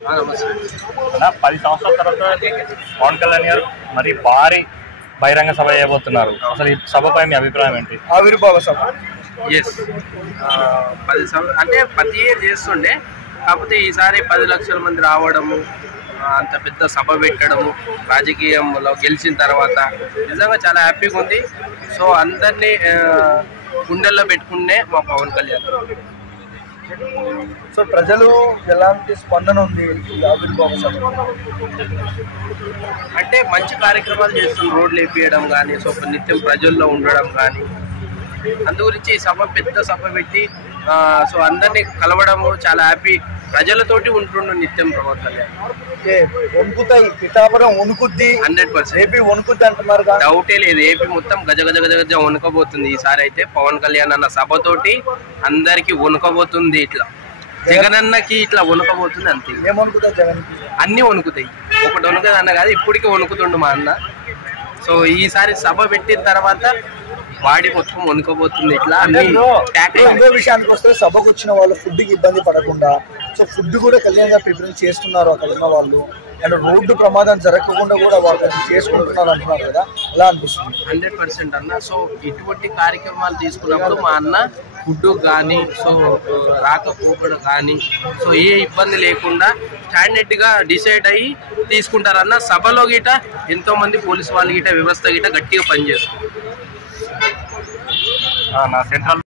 అన్న 10 సంవత్సరాల తర్వాత పవన్ కళ్యాణ్ గారు మరి భారీ బహిరంగ సభ చేయబోతున్నారు. అసలు ఈ సభపై మీ అభిప్రాయం ఏంటి? ఆవిర్భావ సభ ఎస్ 10 అంటే ప్రతి ఇయర్ చేస్తుండే, కాకపోతే ఈసారి 10 లక్షల మంది రావడము, అంత పెద్ద సభ పెట్టడము, రాజకీయంలో గెలిచిన తర్వాత నిజంగా చాలా హ్యాపీగా ఉంది. సో అందరినీ గుండెల్లో పెట్టుకునే మా పవన్ కళ్యాణ్. సో ప్రజలు ఎలాంటి స్పందన ఉంది ఈ ఆవిర్భావ సభ? అంటే మంచి కార్యక్రమాలు చేస్తుంది, రోడ్లు వేపియడం కానీ, సో నిత్యం ప్రజల్లో ఉండడం కానీ, అందు గురించి సభ పెద్ద సభ పెట్టి సో అందరినీ కలవడము చాలా హ్యాపీ. ప్రజలతోటి ఉంటుండు నిత్యం పవన్ కళ్యాణ్. వణుకుతాయి, పిఠాపురం వణుకుద్ది, 100% ఏపీ వణుకుద్ది అంటున్నారు. డౌటే లేదు, ఏపీ మొత్తం గజ గజ గజ గజ వణుకబోతుంది. ఈసారి అయితే పవన్ కళ్యాణ్ అన్న సభతోటి అందరికి వణుకబోతుంది. ఇట్లా జగనన్నకి ఇట్లా వణుకబోతుంది అంతే. ఏమనుకుతా జగన్? అన్నీ వణుకుతాయి, ఒకటి వణుకదు అన్న కాదు, ఇప్పటికే వణుకుతుండు మా అన్న. సో ఈసారి సభ పెట్టిన తర్వాత బాడీ మొత్తం వణుకబోతుంది. ఇట్లా ఇంకో విషయానికి వస్తే సభకు వచ్చిన వాళ్ళు ఫుడ్ కి ఇబ్బంది పడకుండా, సో ఫుడ్ కూడా కళ్యాణ్ గారు ప్రిపేర్ చేస్తున్నారు అక్కడ ఉన్న వాళ్ళు, అండ్ రోడ్డు ప్రమాదం జరగకుండా కూడా వాళ్ళు చేసుకుంటున్నారు అంటున్నారు కదా, ఎలా అనిపిస్తుంది? 100% అన్న. సో ఇటువంటి కార్యక్రమాలు తీసుకున్నప్పుడు మా అన్న ఫుడ్ కానీ, సో రాకపోకడం కానీ, సో ఏ ఇబ్బంది లేకుండా స్టాండర్డ్ గా డిసైడ్ అయ్యి తీసుకుంటారన్న. సభలో గిట ఎంతో మంది పోలీసు వాళ్ళు గిట వ్యవస్థ గిట గట్టిగా పనిచేస్తారు. నా సెంట్రల్